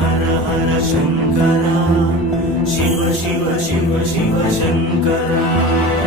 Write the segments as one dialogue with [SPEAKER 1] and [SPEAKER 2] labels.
[SPEAKER 1] हर हर शङ्कर शिव शिव शिव शिव शङ्कर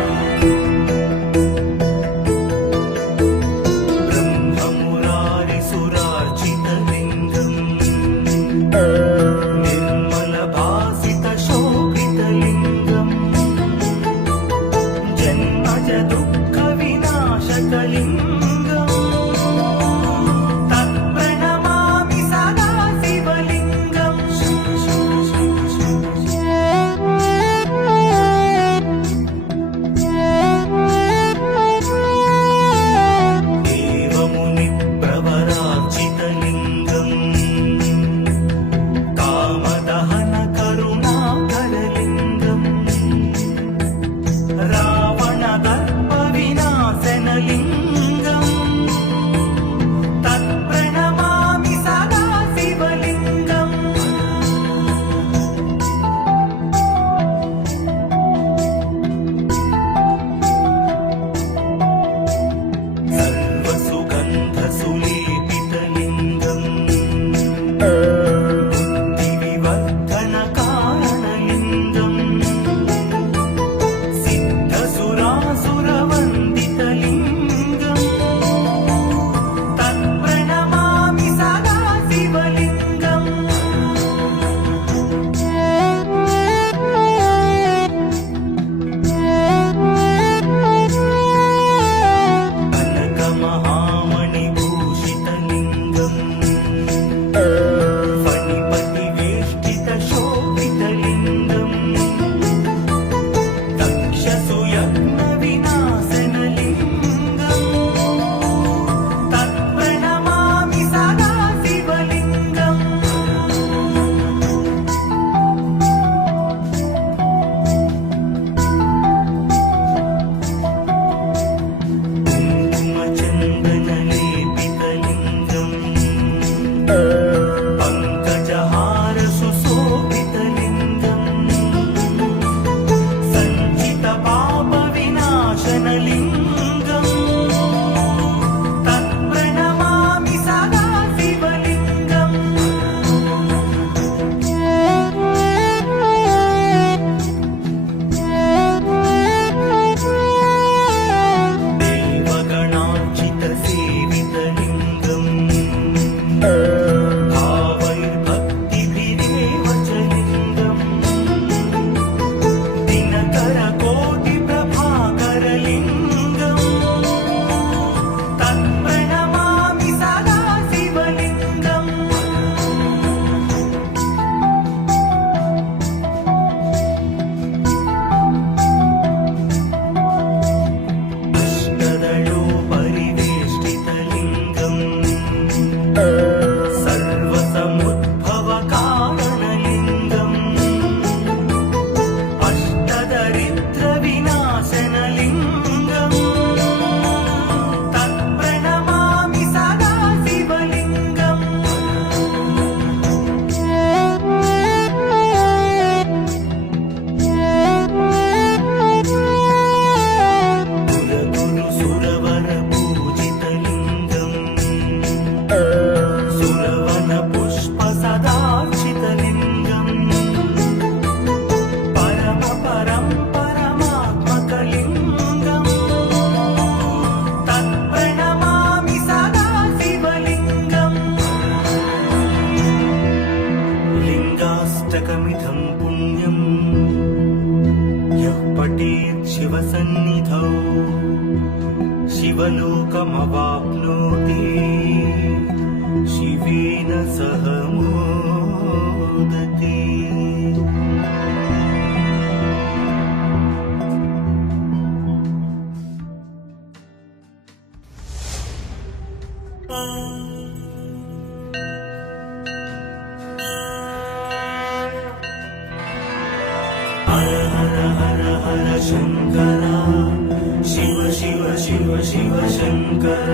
[SPEAKER 1] ಶಂಕರ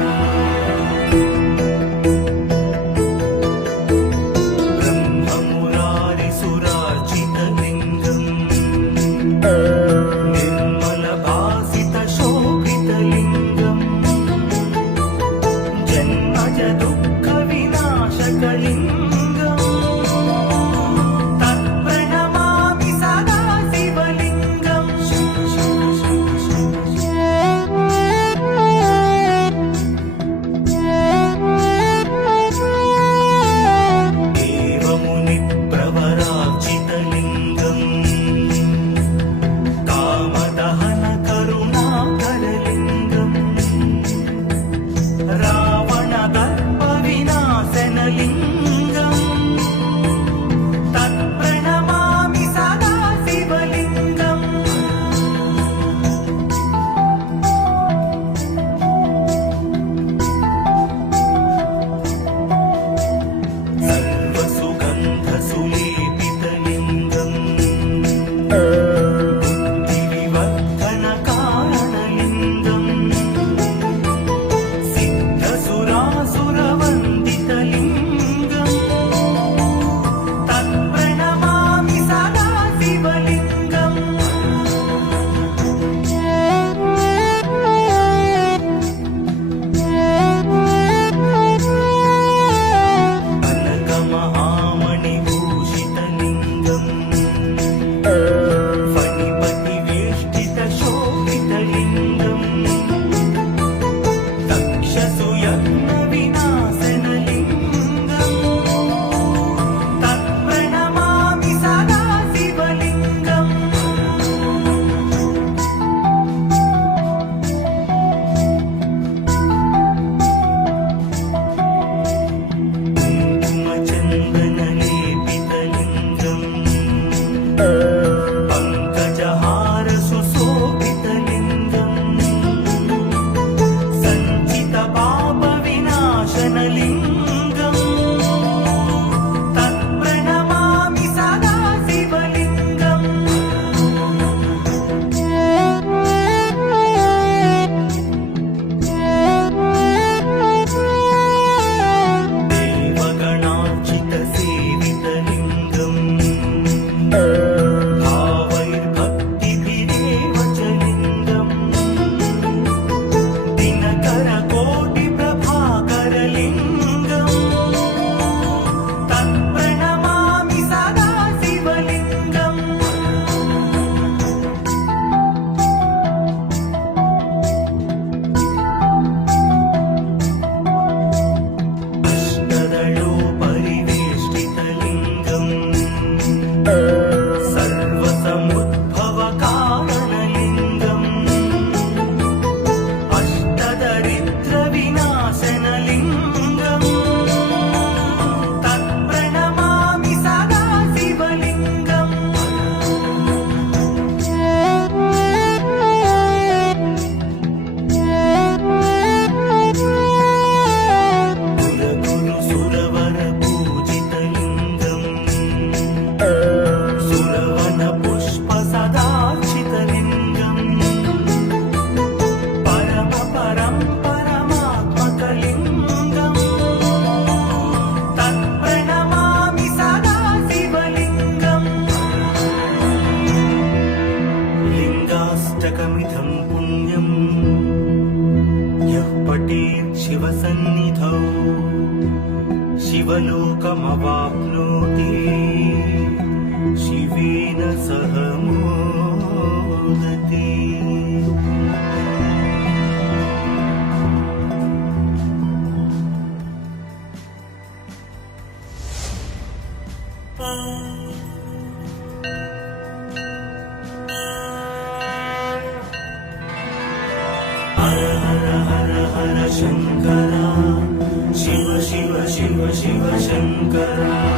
[SPEAKER 1] शिवशङ्करा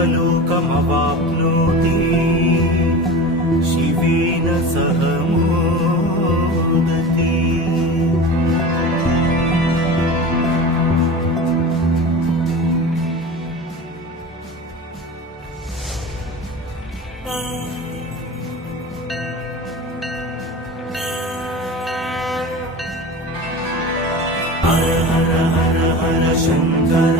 [SPEAKER 1] بنو كما بابنوتي شيفينا سهمودتي هلا هلا هلا هلا شنكرا